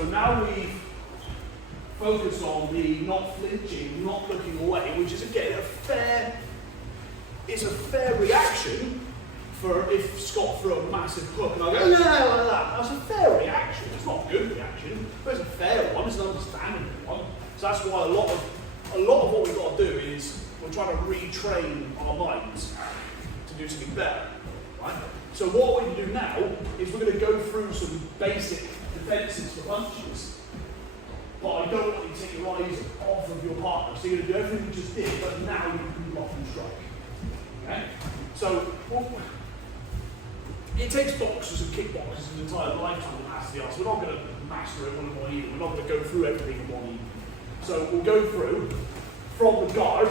So now we've focused on the not flinching, not looking away, which is again it's a fair reaction for if Scott threw a massive hook and I go, no, like that. That's a fair reaction. It's not a good reaction, but it's a fair one, it's an understandable one. So that's why a lot of what we've got to do is we're trying to retrain our minds to do something better. Right? So what we're going to do now is we're going to go through some basic defences for punches, but I don't want you to take your eyes off of your partner. So you're going to do everything you just did, but now you can block and strike. Okay? So it takes boxers and kickboxers an entire lifetime to master the art. So we're not going to master it one evening. We're not going to go through everything in one evening. So we'll go through from the guard.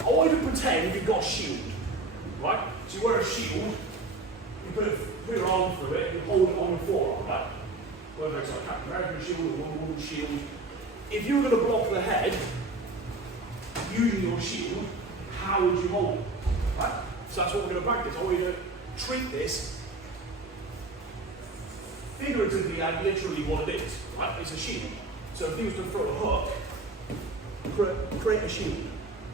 I want you to pretend you've got a shield, right? So you wear a shield, you put your arm through it, you hold it on your forearm, right? Whether it's like a Captain American shield or a wooden shield. If you were going to block the head using your shield, how would you hold it? Right? So that's what we're going to practice. I want you to treat this figuratively and literally what it is. Right? It's a shield. So if you was to throw a hook, create a shield.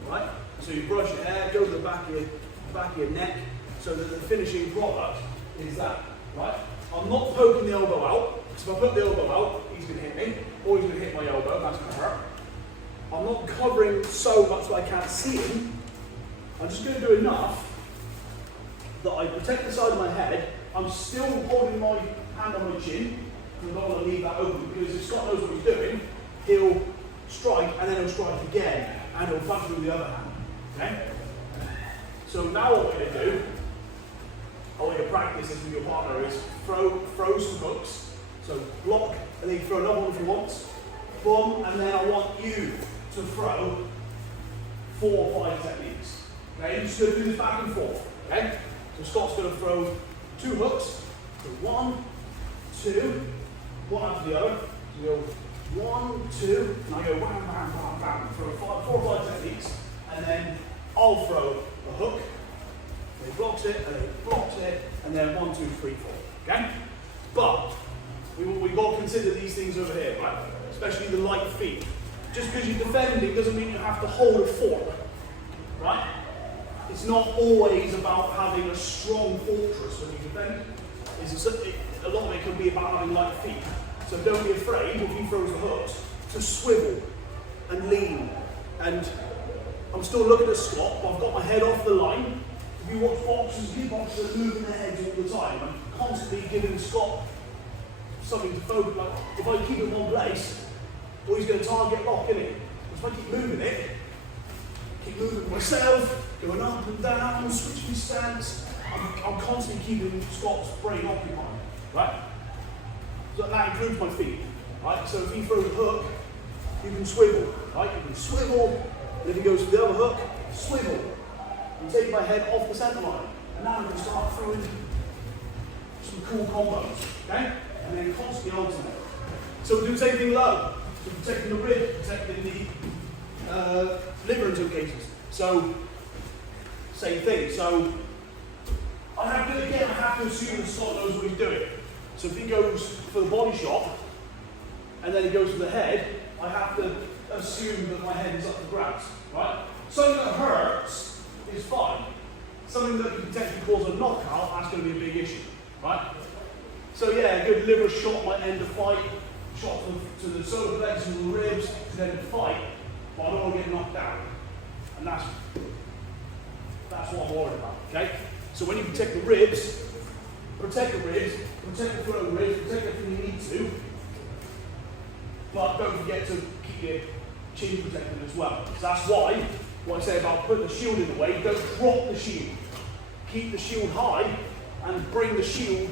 Right? So you brush your hair, go to the back of your neck, so that the finishing product is that. Right? I'm not poking the elbow out. So if I put the elbow out, he's going to hit me, or he's going to hit my elbow, that's going to hurt. I'm not covering so much that I can't see him. I'm just going to do enough that I protect the side of my head. I'm still holding my hand on my chin, and I'm not going to leave that open, because if Scott knows what he's doing, he'll strike, and then he'll strike again, and he'll punch with the other hand. Okay? So now what we're going to do, I want you to practice this with your partner, is throw some hooks. So block, and then you throw another one if you want. Boom, and then I want you to throw 4 or 5 techniques. Okay, you're just going to do this back and forth. Okay? So Scott's going to throw 2 hooks. So 1, 2, one after the other. So you go 1, 2, and I go wham, bam, bam, bam. Throw 4 or 5 techniques, and then I'll throw a hook. And he blocks it, and he blocks it, and then 1, 2, 3, 4. Okay? But we've got to consider these things over here, right? Especially the light feet. Just because you're defending doesn't mean you have to hold a fork, right? It's not always about having a strong fortress when you defend. A lot of it can be about having light feet. So don't be afraid, if he throws the hooks, to swivel and lean. And I'm still looking at Scott, but I've got my head off the line. If you watch boxers, kickboxers are moving their heads all the time. I'm constantly giving Scott something to focus. Like if I keep it in one place, well, he's going to target lock, isn't he? If I keep moving it, keep moving myself, going up and down, switching stance, I'm constantly keeping Scott's brain occupied, right? So that includes my feet, right? So if he throws a hook, you can swivel, right? You can swivel, and if he goes to the other hook, swivel. And take my head off the centre line. And now I'm going to start throwing some cool combos, okay? And then constantly alternate. So we'll do the same thing low. So protecting the rib, protecting the liver in some cases. So, same thing. So, I have to assume that Scott knows what he's doing. So if he goes for the body shot, and then he goes for the head, I have to assume that my head is up for grabs, right? Something that hurts is fine. Something that could potentially cause a knockout, that's going to be a big issue, right? So yeah, a good liver shot might end the fight, shot to the solar plexus and the ribs to end the fight, but I don't want to get knocked out. And that's what I'm worried about, okay? So when you protect the ribs, protect the flow of the ribs, protect everything you need to, but don't forget to keep your chin protected as well. So that's why, what I say about putting the shield in the way, don't drop the shield. Keep the shield high and bring the shield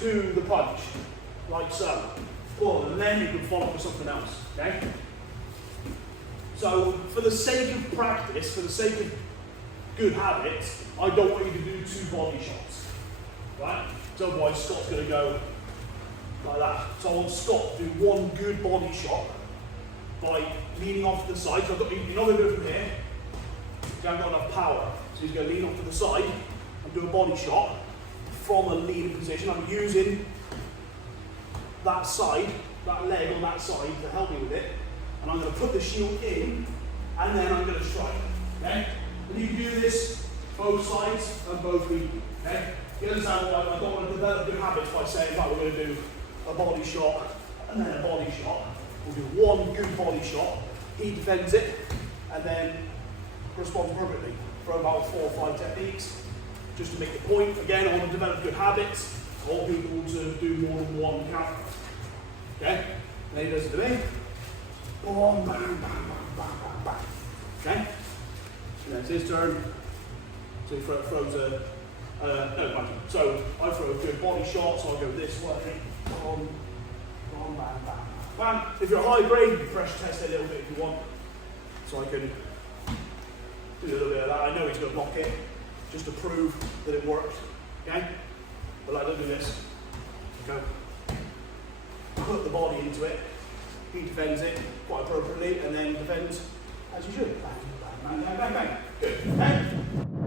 to the punch, like so. Well, and then you can follow up with something else, okay? So, for the sake of practice, for the sake of good habits, I don't want you to do 2 body shots, right? So otherwise Scott's going to go like that. So I want Scott to do 1 good body shot by leaning off to the side. So you're not going to do it from here, you haven't got enough power. So he's going to lean off to the side and do a body shot from a leaning position. I'm using that side that leg on that side to help me with it, and I'm going to put the shield in, and then I'm going to strike. Okay? And you can do this both sides and both feet. Okay? You understand why I don't want to develop good habits by saying, right, we're going to do a body shot and then a body shot. We'll do one good body shot, he defends it, and then responds appropriately for about 4 or 5 techniques. Just to make the point, again, I want to develop good habits. I want people to do more than one counter. Okay? Then he does it to me. Boom, bang, bang, bang, bang, bang, bang. Okay? And then it's his turn. So he throws a, no, mind you. So I throw a good body shot, so I'll go this way. Boom, boom, bang, bang, bang. If you're high grade, you can pressure test it a little bit if you want. So I can do a little bit of that. I know he's going to block it, just to prove that it worked. Okay? But I don't do this. Okay? Put the body into it. He defends it quite appropriately, and then defends as you should. Bang, bang, bang, bang, bang, bang. Good. Okay?